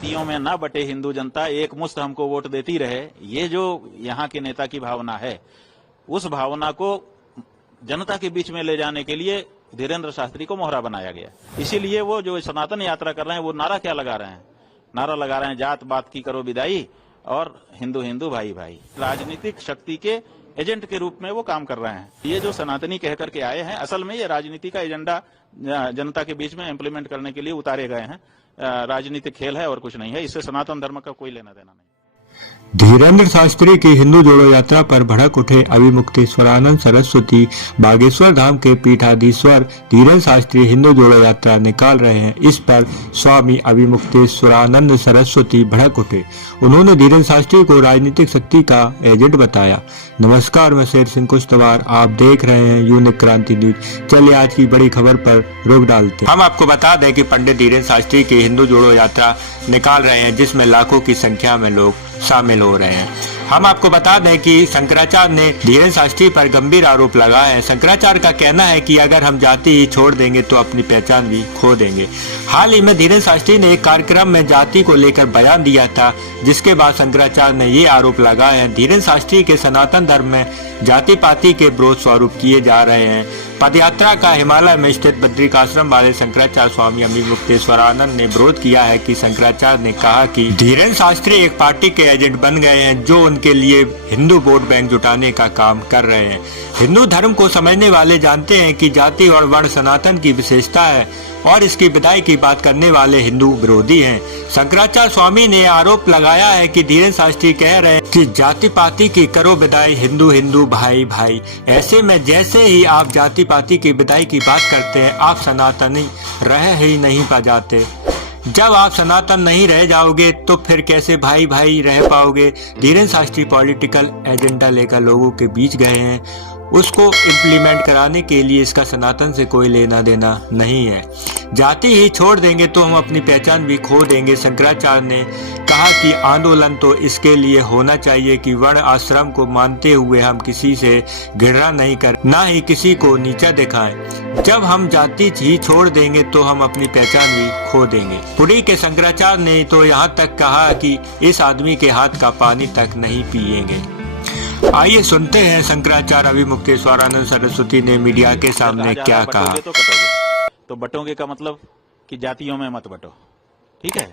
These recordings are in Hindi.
जातियों में न बटे हिंदू जनता, एक मुश्त हमको वोट देती रहे, ये जो यहाँ के नेता की भावना है, उस भावना को जनता के बीच में ले जाने के लिए धीरेन्द्र शास्त्री को मोहरा बनाया गया। इसीलिए वो जो सनातन यात्रा कर रहे हैं, वो नारा क्या लगा रहे हैं? नारा लगा रहे हैं जात पात की करो विदाई और हिंदू हिंदू भाई भाई। राजनीतिक शक्ति के एजेंट के रूप में वो काम कर रहे हैं। ये जो सनातनी कह करके आए हैं, असल में ये राजनीति का एजेंडा जनता के बीच में इम्प्लीमेंट करने के लिए उतारे गए हैं। राजनीतिक खेल है और कुछ नहीं है, इससे सनातन धर्म का कोई लेना देना नहीं। धीरेन्द्र शास्त्री की हिंदू जोड़ो यात्रा पर भड़क उठे अभिमुक्तेश्वरानंद सरस्वती। बागेश्वर धाम के पीठाधीश्वर धीरेन्द्र शास्त्री हिंदू जोड़ो यात्रा निकाल रहे हैं। इस पर स्वामी अभिमुक्तेश्वरानंद सरस्वती भड़क उठे। उन्होंने धीरेन्द्र शास्त्री को राजनीतिक शक्ति का एजेंट बताया। नमस्कार, मैं शेर सिंह कुश्तवार, आप देख रहे हैं यूनिक क्रांति न्यूज। चलिए आज की बड़ी खबर पर रोक डालते हैं। हम आपको बता दें कि पंडित धीरेन्द्र शास्त्री की हिंदू जोड़ो यात्रा निकाल रहे हैं, जिसमें लाखों की संख्या में लोग शामिल हो रहे हैं। हम आपको बता दें कि शंकराचार्य ने धीरेन्द्र शास्त्री पर गंभीर आरोप लगाया है। शंकराचार्य का कहना है कि अगर हम जाति ही छोड़ देंगे तो अपनी पहचान भी खो देंगे। हाल ही में धीरेन्द्र शास्त्री ने एक कार्यक्रम में जाति को लेकर बयान दिया था, जिसके बाद शंकराचार्य ने ये आरोप लगाया है धीरेन्द्र शास्त्री के सनातन धर्म में जाति पाति के विरोध स्वरूप किए जा रहे हैं। पदयात्रा का हिमालय में स्थित बद्रिकाश्रम वाले शंकराचार्य स्वामी अभिमुक्तेश्वरानंद ने विरोध किया है कि शंकराचार्य ने कहा कि धीरेन्द्र शास्त्री एक पार्टी के एजेंट बन गए हैं, जो उनके लिए हिंदू वोट बैंक जुटाने का काम कर रहे हैं। हिंदू धर्म को समझने वाले जानते हैं कि जाति और वर्ण सनातन की विशेषता है और इसकी विदाई की बात करने वाले हिंदू विरोधी हैं। शंकराचार्य स्वामी ने आरोप लगाया है कि धीरेन्द्र शास्त्री कह रहे हैं कि जाति पाति की करो विदाई, हिंदू हिंदू भाई भाई। ऐसे में जैसे ही आप जाति पाति की विदाई की बात करते हैं, आप सनातनी रह ही नहीं पा जाते। जब आप सनातन नहीं रह जाओगे तो फिर कैसे भाई भाई रह पाओगे? धीरेन्द्र शास्त्री पॉलिटिकल एजेंडा लेकर लोगों के बीच गए हैं। उसको इम्प्लीमेंट कराने के लिए इसका सनातन से कोई लेना देना नहीं है। जाति ही छोड़ देंगे तो हम अपनी पहचान भी खो देंगे। शंकराचार्य ने कहा कि आंदोलन तो इसके लिए होना चाहिए कि वर्ण आश्रम को मानते हुए हम किसी से घृणा नहीं कर, ना ही किसी को नीचा दिखाएं। जब हम जाति ही छोड़ देंगे तो हम अपनी पहचान भी खो देंगे। पुरी के शंकराचार्य ने तो यहाँ तक कहा कि इस आदमी के हाथ का पानी तक नहीं पिएंगे। आइए सुनते हैं शंकराचार्य अभिमुक्तेश्वरानंद सरस्वती ने मीडिया के सामने क्या कहा। तो बटोगे का मतलब कि जातियों में मत बटो, ठीक है?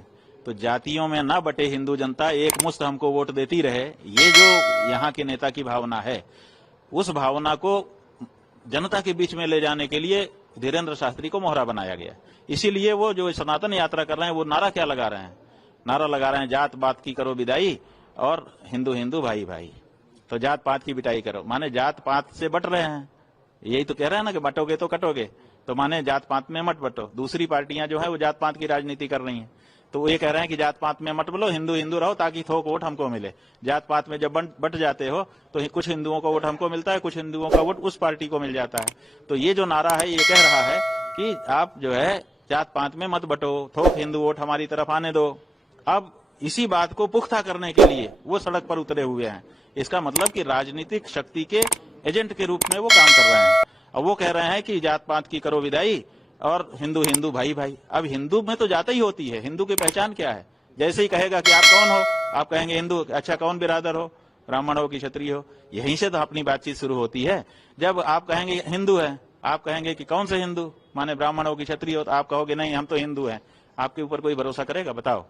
तो जातियों में ना बटे हिंदू जनता, एक मुश्त हमको वोट देती रहे, ये जो यहाँ के नेता की भावना है, उस भावना को जनता के बीच में ले जाने के लिए धीरेन्द्र शास्त्री को मोहरा बनाया गया। इसीलिए वो जो सनातन यात्रा कर रहे हैं, वो नारा क्या लगा रहे हैं? नारा लगा रहे हैं जात पात की करो विदाई और हिंदू हिंदू भाई भाई। तो जात पात की बिटाई करो, माने जात पात से बट रहे हैं। यही तो कह रहे हैं ना कि बटोगे तो कटोगे, तो माने जात पात में मत बटो। दूसरी पार्टियां जो है वो जात पात की राजनीति कर रही हैं, तो वो ये कह रहे हैं कि जात पात में मत बोलो, हिंदू हिंदू रहो ताकि थोक वोट हमको मिले। जात पात में जब बट जाते हो तो कुछ हिंदुओं का वोट हमको मिलता है, कुछ हिंदुओं का वोट उस पार्टी को मिल जाता है। तो ये जो नारा है ये कह रहा है कि आप जो है जात पात में मत बटो, थोक हिंदू वोट हमारी तरफ आने दो। अब इसी बात को पुख्ता करने के लिए वो सड़क पर उतरे हुए हैं। इसका मतलब कि राजनीतिक शक्ति के एजेंट के रूप में वो काम कर रहे हैं। अब वो कह रहे हैं कि जात पात की करो विदाई और हिंदू हिंदू भाई भाई। अब हिंदू में तो जाति ही होती है, हिंदू की पहचान क्या है? जैसे ही कहेगा कि आप कौन हो, आप कहेंगे हिंदू। अच्छा, कौन बिरादर हो? ब्राह्मण हो कि क्षत्रिय हो? यहीं से तो अपनी बातचीत शुरू होती है। जब आप कहेंगे हिंदू है, आप कहेंगे कि कौन से हिंदू, माने ब्राह्मण हो कि क्षत्रिय हो, तो आप कहोगे नहीं हम तो हिंदू हैं। आपके ऊपर कोई भरोसा करेगा? बताओ।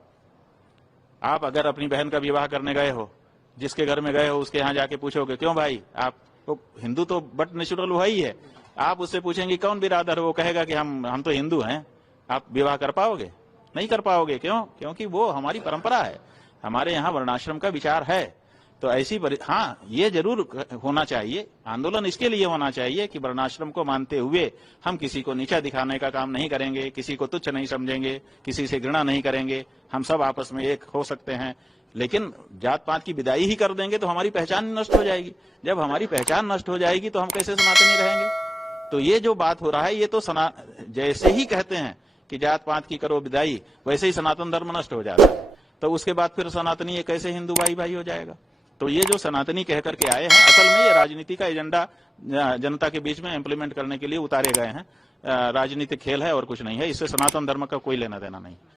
आप अगर अपनी बहन का विवाह करने गए हो, जिसके घर में गए हो उसके यहाँ जाके पूछोगे क्यों भाई, आप तो हिंदू तो बट नेचुरल वही है। आप उससे पूछेंगे कौन बिरादर हो, वो कहेगा कि हम तो हिंदू हैं। आप विवाह कर पाओगे? नहीं कर पाओगे। क्यों? क्योंकि वो हमारी परंपरा है, हमारे यहाँ वर्णाश्रम का विचार है। तो ऐसी हाँ, ये जरूर होना चाहिए, आंदोलन इसके लिए होना चाहिए कि वर्णाश्रम को मानते हुए हम किसी को नीचा दिखाने का काम नहीं करेंगे, किसी को तुच्छ नहीं समझेंगे, किसी से घृणा नहीं करेंगे। हम सब आपस में एक हो सकते हैं, लेकिन जात पात की विदाई ही कर देंगे तो हमारी पहचान नष्ट हो जाएगी। जब हमारी पहचान नष्ट हो जाएगी तो हम कैसे सनातनी रहेंगे? तो ये जो बात हो रहा है, ये तो जैसे ही कहते हैं कि जात पात की करो विदाई, वैसे ही सनातन धर्म नष्ट हो जाता है। तो उसके बाद फिर सनातनी ये कैसे हिंदू भाई भाई हो जाएगा? तो ये जो सनातनी कह करके आए हैं, असल में ये राजनीति का एजेंडा जनता के बीच में इम्प्लीमेंट करने के लिए उतारे गए हैं। राजनीतिक खेल है और कुछ नहीं है, इससे सनातन धर्म का कोई लेना देना नहीं।